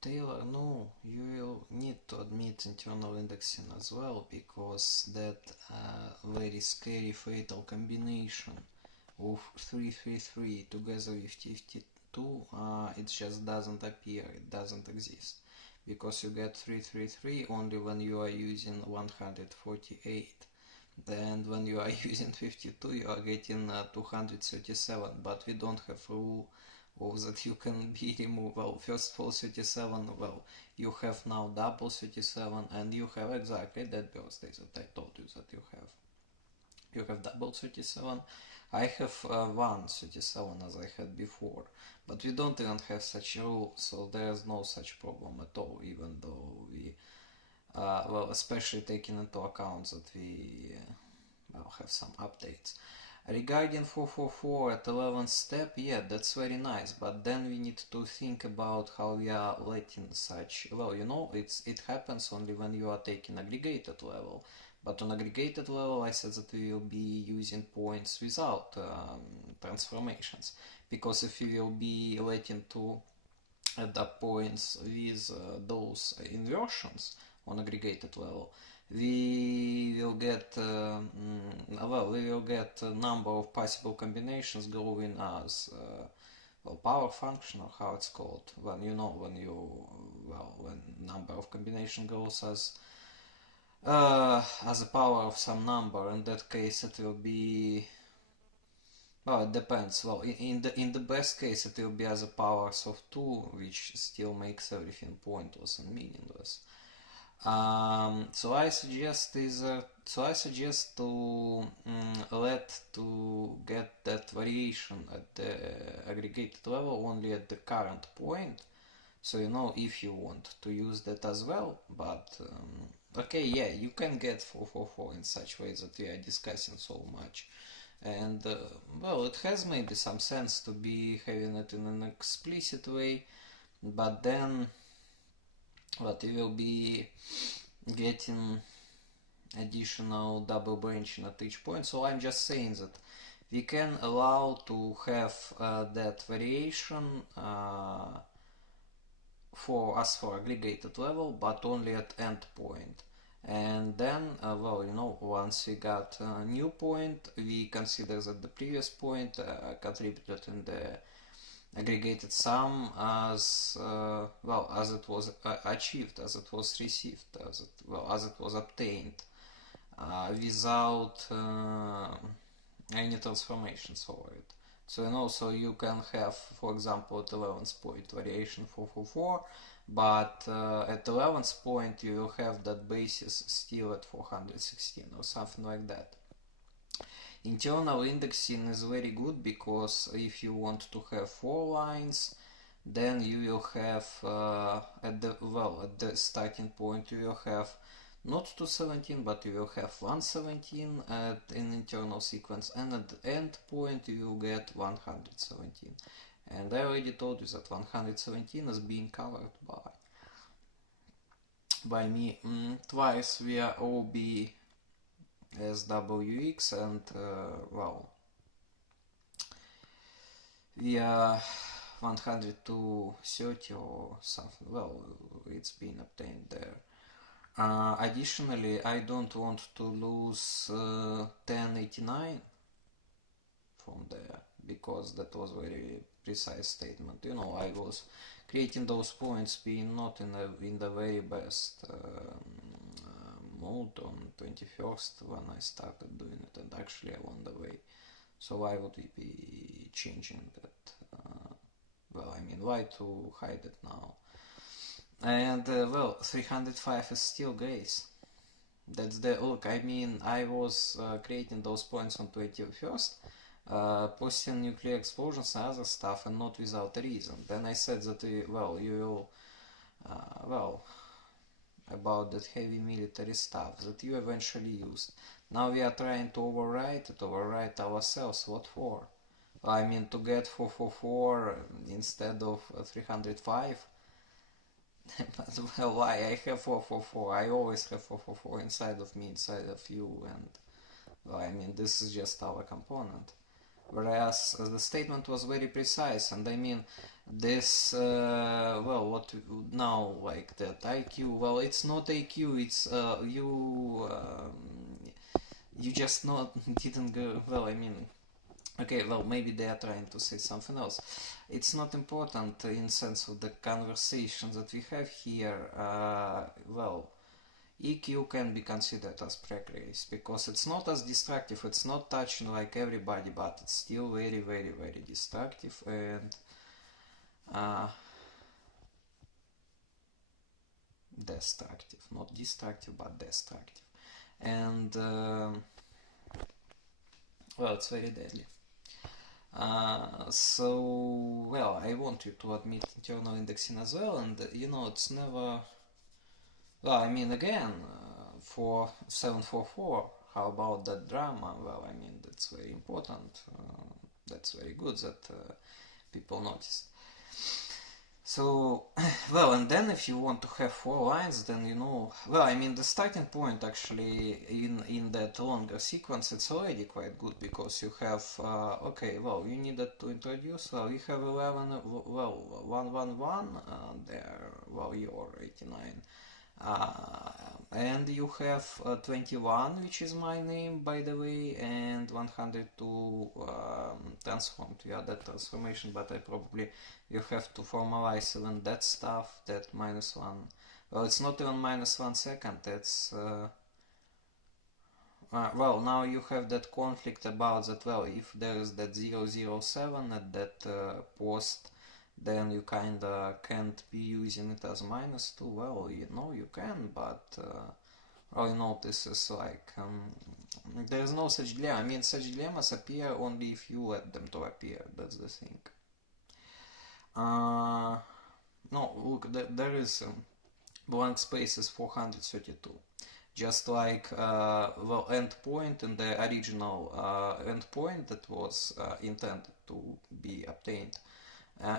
Taylor, no, you will need to admit internal indexing as well, because that very scary fatal combination of 333 together with 52, it just doesn't appear, it doesn't exist. Because you get 333 only when you are using 148. And when you are using 52, you are getting 237, but we don't have rule of that you can be removed. Well, first of all, 37, well, you have now double 37, and you have exactly that birthday that I told you that you have. You have double 37. I have 137 as I had before, but we don't even have such a rule, so there is no such problem at all, even though we, well, especially taking into account that we well, have some updates. Regarding 444 at 11th step, yeah, that's very nice, but then we need to think about how we are letting such, well, you know, it happens only when you are taking aggregated level. But on aggregated level, I said that we will be using points without transformations, because if we will be letting to add up points with those inversions on aggregated level, we will get well, we will get a number of possible combinations growing as well, power function, or how it's called, when you know, when you, well, when number of combination grows as a power of some number. In that case it will be, well, it depends. Well, in the best case it will be as a powers of 2, which still makes everything pointless and meaningless. So I suggest to let to get that variation at the aggregated level only at the current point. So you know, if you want to use that as well, but okay, yeah, you can get 444 in such ways that we are discussing so much. And well, it has maybe some sense to be having it in an explicit way, but then what you will be getting additional double branching at each point. So I'm just saying that we can allow to have that variation for us for aggregated level, but only at end point. And then, well, you know, once we got a new point, we consider that the previous point contributed in the aggregated sum as well, as it was achieved, as it was received, as it, well, as it was obtained without any transformations over it. So, and also you can have, for example, at 11th point variation 444, but at 11th point you will have that basis still at 416 or something like that. Internal indexing is very good, because if you want to have 4 lines, then you will have at the starting point you will have not 217, but you will have 117 in internal sequence, and at the end point you will get 117. And I already told you that 117 is being covered by me twice via OB SWX and well, via 100 to 30 or something. Well, it's been obtained there. Additionally, I don't want to lose 1089 from there, because that was very precise statement. You know, I was creating those points being not in the very best mode on 21st when I started doing it, and actually I won the way. So why would we be changing that? Well, I mean, why to hide it now? And well, 305 is still grace. That's the look. I mean, I was creating those points on 21st, posting nuclear explosions and other stuff, and not without a reason. Then I said that well, you will well, about that heavy military stuff that you eventually used. Now we are trying to overwrite ourselves. What for? I mean, to get 444 instead of 305. But well, why? I have 444. I always have 444 inside of me, inside of you, and well, I mean, this is just our component. whereas the statement was very precise. And I mean, this well, what now, like that IQ, well, it's not IQ, it's you just not didn't go well. I mean, okay, well, maybe they are trying to say something else. It's not important in sense of the conversation that we have here. Well, EQ can be considered as precarious because it's not as destructive. It's not touching like everybody, but it's still very, very, very destructive and destructive. Not destructive, but destructive. And well, it's very deadly. So, well, I want you to admit internal indexing as well, and you know, it's never. Well, I mean, again, for 744, how about that drama? Well, I mean, that's very important. That's very good that people noticed. So, well, and then if you want to have 4 lines, then you know, well, I mean, the starting point actually in that longer sequence, it's already quite good because you have, okay, well, you needed to introduce, well, you have 11, well, 111 there, well, you're 89. And you have 21, which is my name, by the way, and 102 transformed via that transformation, but I probably you have to formalize even that stuff, that -1. Well, it's not even -1 second, it's well, now you have that conflict about that, well, if there is that 007 at that post, then you kinda can't be using it as -2. Well, you know you can, but well, you know, this is like there is no such dilemma. I mean, such dilemmas appear only if you let them to appear. That's the thing. No, look, there is blank space is 432. Just like well, endpoint in the original endpoint that was intended to be obtained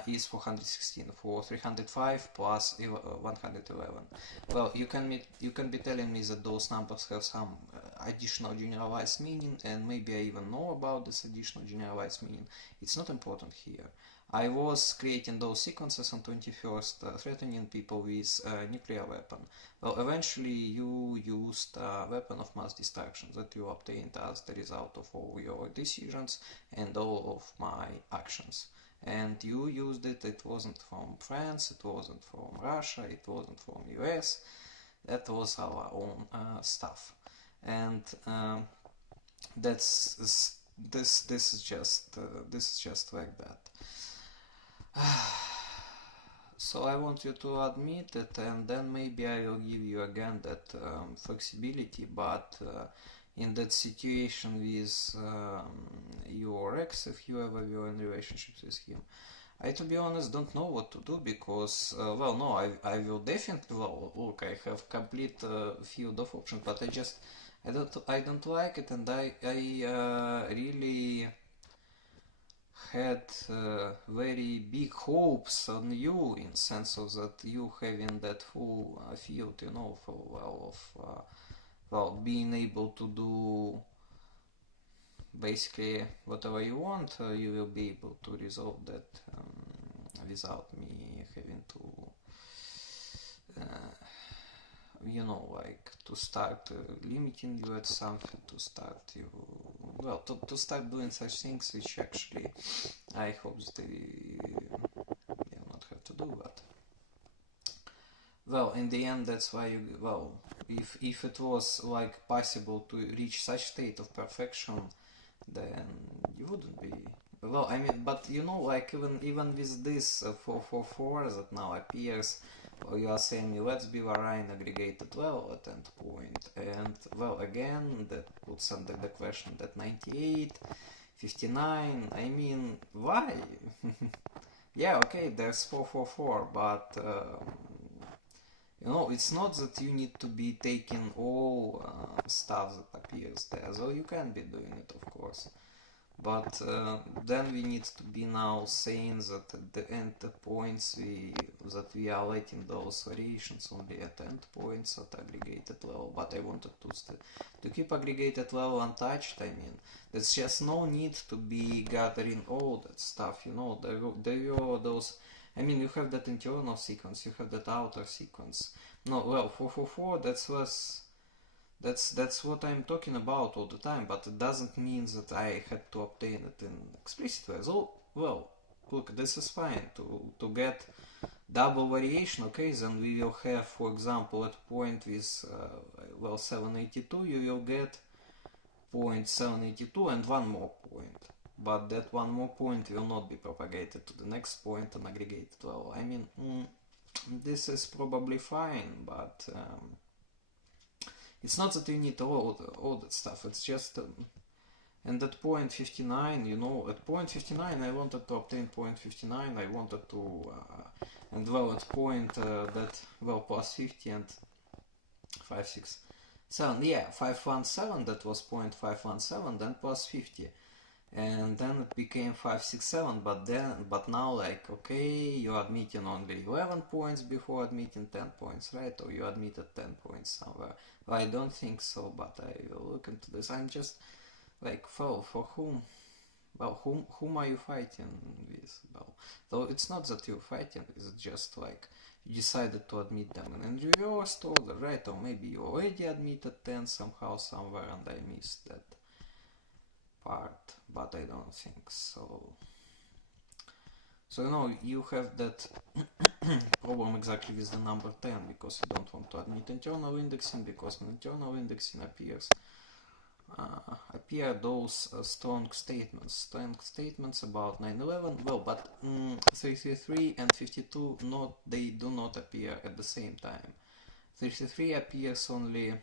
is 416 for 305 plus 111. Well, you can be telling me that those numbers have some additional generalized meaning, and maybe I even know about this additional generalized meaning. It's not important here. I was creating those sequences on 21st, threatening people with a nuclear weapon. Well, eventually you used a weapon of mass destruction that you obtained as the result of all your decisions and all of my actions. And you used it, it wasn't from France, it wasn't from Russia, it wasn't from US, that was our own stuff. And this is just like that. So I want you to admit it, and then maybe I will give you again that flexibility, but in that situation with your ex, if you ever were in relationships with him, I, to be honest, don't know what to do because, well, no, I will definitely, well, look, I have complete field of options, but I don't like it, and I really had very big hopes on you in sense of that you having that full field, you know, for well of well, being able to do basically whatever you want, you will be able to resolve that without me having to you know, like to start limiting you at something, to start you, well, to start doing such things which actually I hope they will not have to do. But well, in the end, that's why you, well, if it was like possible to reach such state of perfection, then you wouldn't be, well, I mean, but you know, like even with this 444 that now appears, well, you are saying me, let's be Varine aggregated well at end point, and well, again, that puts under the question that 98, 59, I mean, why? Yeah, okay, there's 444, but you know, it's not that you need to be taking all stuff that appears there, though you can be doing it, of course. But then we need to be now saying that at the endpoints that we are letting those variations only at endpoints at aggregated level. But I wanted to keep aggregated level untouched. I mean, there's just no need to be gathering all that stuff. You know, there were those. I mean, you have that internal sequence, you have that outer sequence. No, well, 444, that's what I'm talking about all the time, but it doesn't mean that I had to obtain it in explicit way. So, well, look, this is fine to get double variation. Okay, then we will have, for example, at point with 782, you will get point 782 and one more point. But that one more point will not be propagated to the next point on aggregated level. I mean, this is probably fine, but it's not that you need all that stuff. It's just and at point 59, you know, at point 59 I wanted to obtain point 59. I wanted to and well, at point that, well, plus 50 and 567, yeah, 517, that was point 517, then plus 50, and then it became 567. But now, like, okay, you're admitting only 11 points before admitting 10 points, right? Or you admitted 10 points somewhere. Well, I don't think so, but I will look into this. I'm just like, well, for whom? Well, whom are you fighting with? Well, though it's not that you're fighting, it's just like you decided to admit them in reverse order, right? Or maybe you already admitted 10 somehow, somewhere, and I missed that part, but I don't think so. So, you know, you have that problem exactly with the number 10, because you don't want to admit internal indexing, because in internal indexing appear those strong statements about 9/11. Well, but 333 and 52 they do not appear at the same time. 33 appears only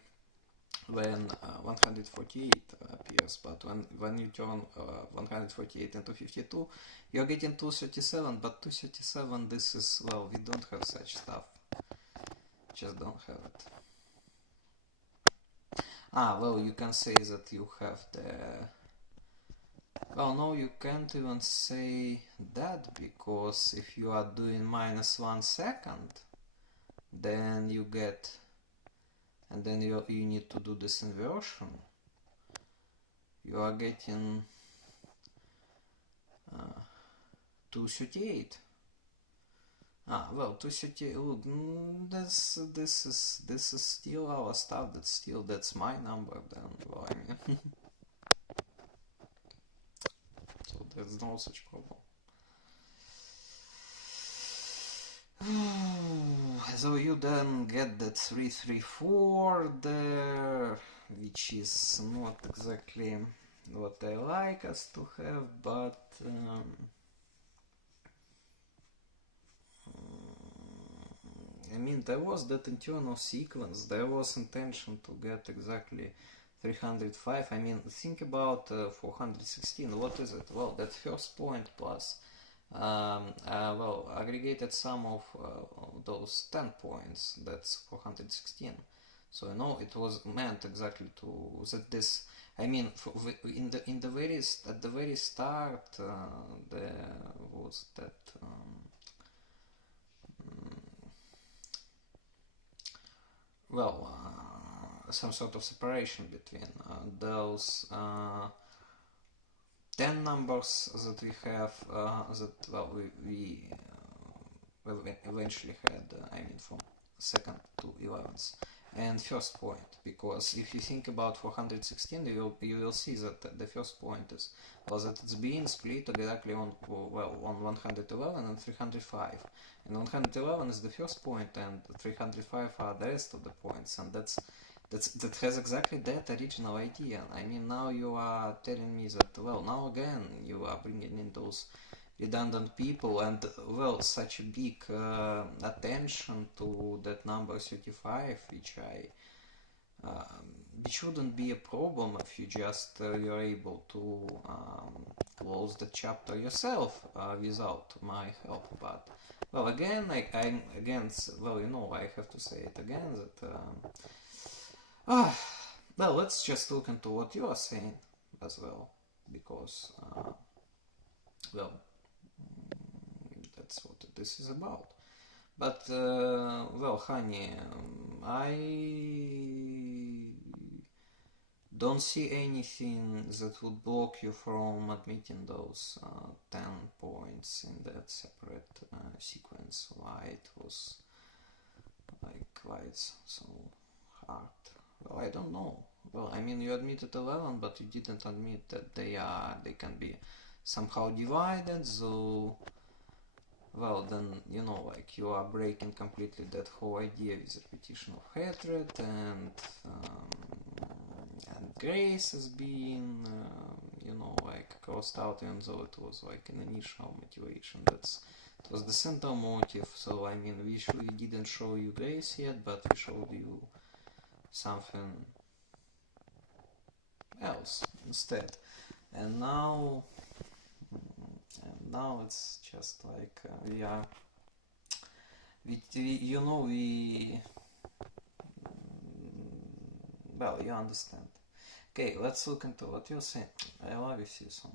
when 148 appears, but when you turn 148 into 52, you're getting 237. But 237, this is, well, we don't have such stuff. Just don't have it. Well, you can say that you have the... Well, no, you can't even say that, because if you are doing -1 second, then you get... And then you need to do this inversion. You are getting 238. Well, 238. Look, this is still our stuff. That's my number. Then, well, I mean, so there's no such problem. So you then get that 334 there, which is not exactly what I like us to have, but I mean, there was that internal sequence, there was intention to get exactly 305. I mean, think about 416. What is it? Well, that first point plus well, aggregated sum of those 10 points, that's 416. So, you know, it was meant exactly to that this. I mean, at the very start, there was that well, some sort of separation between those 10 numbers that we have, that, well, we eventually had, I mean, from second to 11th, and first point, because if you think about 416, you will see that the first point is, well, that it's being split exactly on 111 and 305, and 111 is the first point, and 305 are the rest of the points, and that has exactly that original idea. I mean, now you are telling me that, well, now again you are bringing in those redundant people, and, well, such a big attention to that number 35, which wouldn't be a problem if you just you're able to close the chapter yourself without my help. But, well, again, well, you know, I have to say it again that well, let's just look into what you are saying as well. because well, that's what this is about. But well, honey, I don't see anything that would block you from admitting those 10 points in that separate sequence. Why it was like, why it's so hard? Well, I don't know. Well, I mean, you admitted 11, but you didn't admit that they can be somehow divided, so well, then, you know, like, you are breaking completely that whole idea with repetition of hatred and grace as being, you know, like, crossed out, even though it was like an initial motivation. It was the central motive. So I mean, we didn't show you grace yet, but we showed you something else instead. And now it's just like you know, well, you understand. Okay, let's look into what you're saying. I love you, see you soon.